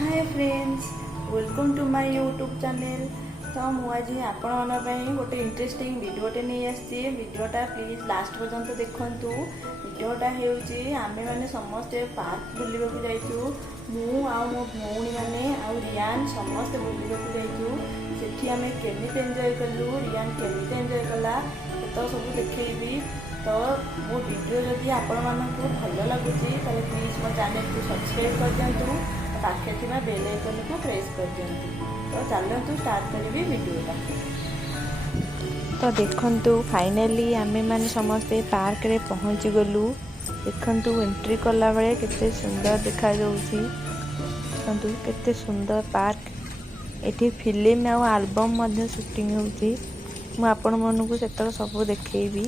Hi friends, welcome to my YouTube channel. तो मुझे आपण गोटे इंटरेस्टिंग वीडियोटे नहीं आसी। वीडियोटा प्लीज लास्ट पर्यंत देखु। वीडियोटा होमें मैंने समस्ते पार्क बुलवाक जाइचु। मु आ मो भौणी मैंने आ रियान समस्ते बुलवाक जाइचु। सेठी आमे केमिति एंजॉय कलु, रियान केमिति एंजॉय कला तो सब देखी। तो मो वीडियो जदि आपण मानकु भल लगुची ताले प्लीज मो चैनल को सब्सक्राइब कर दियंतु, पाखे थिबा बेल आइकन को प्रेस कर दियंतु। तो चलतु स्टार्ट करी वीडियोटा। तो देखंतु फाइनली आमे माने समस्ते पार्क रे पहुंच गलु। देखंतु एंट्री कला बेले केते सुंदर देखा जाउची। देखंतु केते सुंदर पार्क। एठी फिल्म आ एल्बम मध्ये शूटिंग होउची। मु आपण मनकु सेतर सब देखैबी।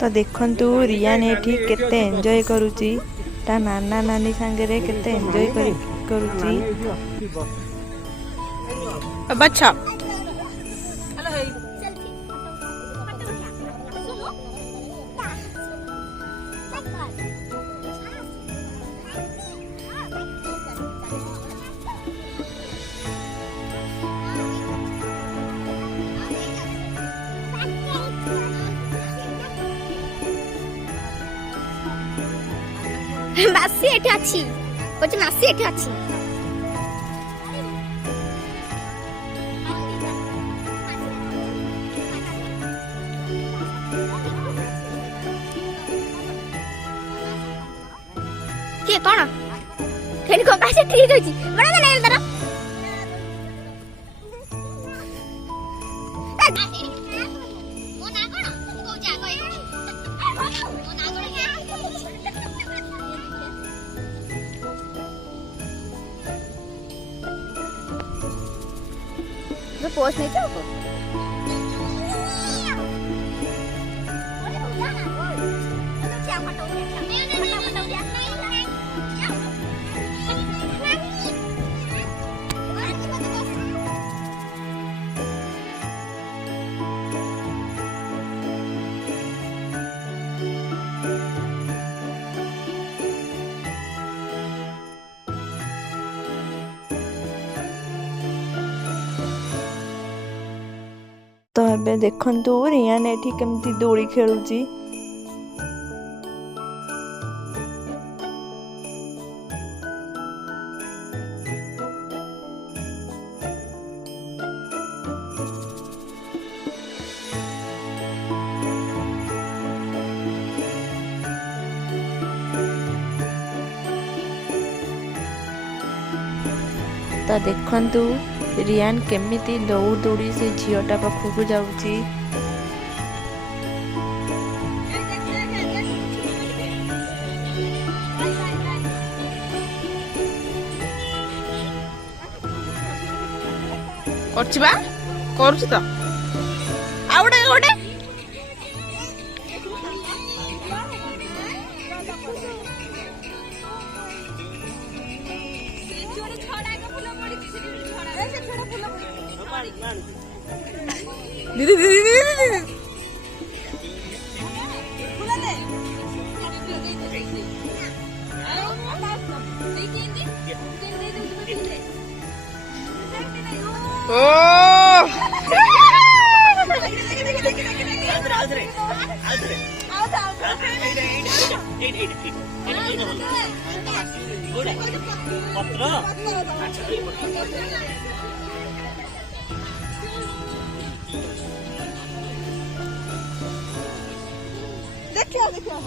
तो देखंतु रियान एठी केते एंजॉय करूची। ता नाना नानी संगे केते एंजॉय करूची। बच्चा मासी एठी अछि। ओचे मासी एठी अछि। के कोन खेन को पासे ठीक होची। बड़ा नै एल दरा मो ना कोन को जा गए मो ना कोन जो पोस्ट नहीं था को तो एबे देखंतु रियान एठी केमती दोली खेलुची। तो देखंतु रियान केमिति दौड़ दौड़ी से झीटा पाखक जाऊँगी। କରୁଛି ତ ଆଉ ଗୋଟେ दीदी दीदी दीदी ओ ପତ୍ର ଆଚ୍ଛା ଏଇ ପତ୍ର ଦେଖିଆ ଦେଖିଆ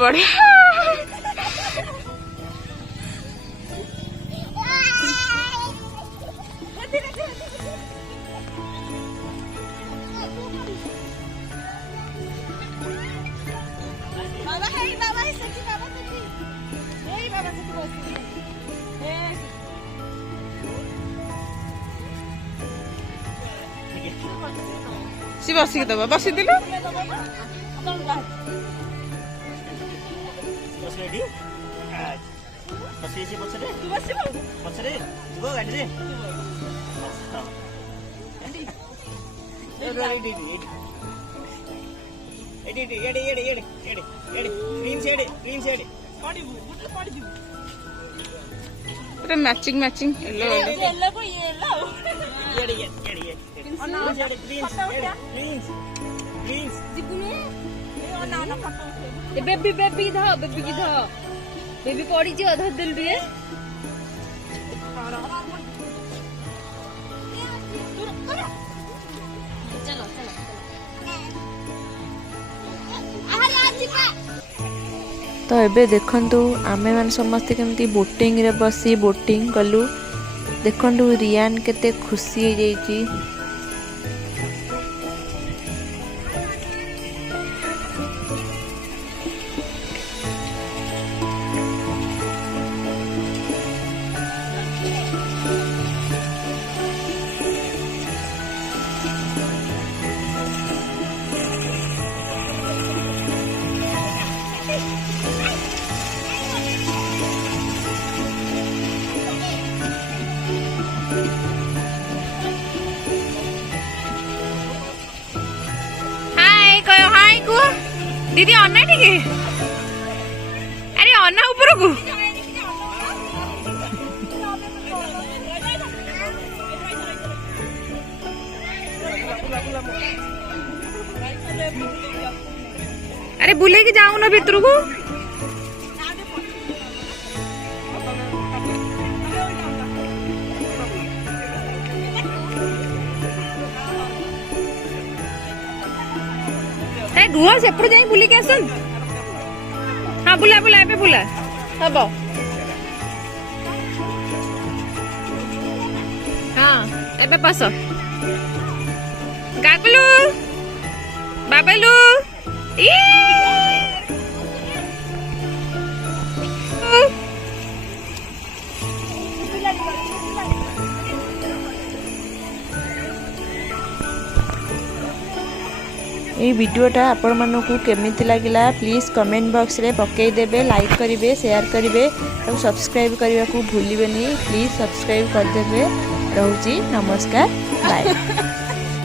ବଢିଆ ବାବା ହେଇ ବାବା ହେଇ ସେଠି ବାବା ସେଠି ଏଇ ବାବା ସେଠି ବସିଛି ସି ବସିକି ଦବ ବସିଥିଲୁ ବସ ଏଠି ବସିଛି ପଛରେ ପଛରେ ଯିବ ଗାଡ଼ିରେ ପୁରା ମ୍ୟାଚିଂ ମ୍ୟାଚିଂ ଏଲୋ बेबी बेबी ध बेबी की ध बेबी पड़ी जी अध दिल दिए चलो चलो तो एबे देखंतु आमे मान समस्ते केमती बोटिंग रे बसी बोटिंग कलु देखंतु रियान केते खुशी हो जाईची दीदी अन्ना टिके अरे अन्ना ऊपर को अरे बुले के जाऊ ना भीतर को रुह सेपट जाई बुली के आसन हाँ बुला बुला एबे बुला हबो हाँ एबे पास गागलू बाबलू ई ये वीडियोटा आपण मानकु केमिति लागिला प्लीज कमेंट बॉक्स रे पकई देबे लाइक करिवे शेयर करिवे और सब्सक्राइब करने को भूलिबेनी प्लीज सब्सक्राइब कर देबे रहउची नमस्कार बाय।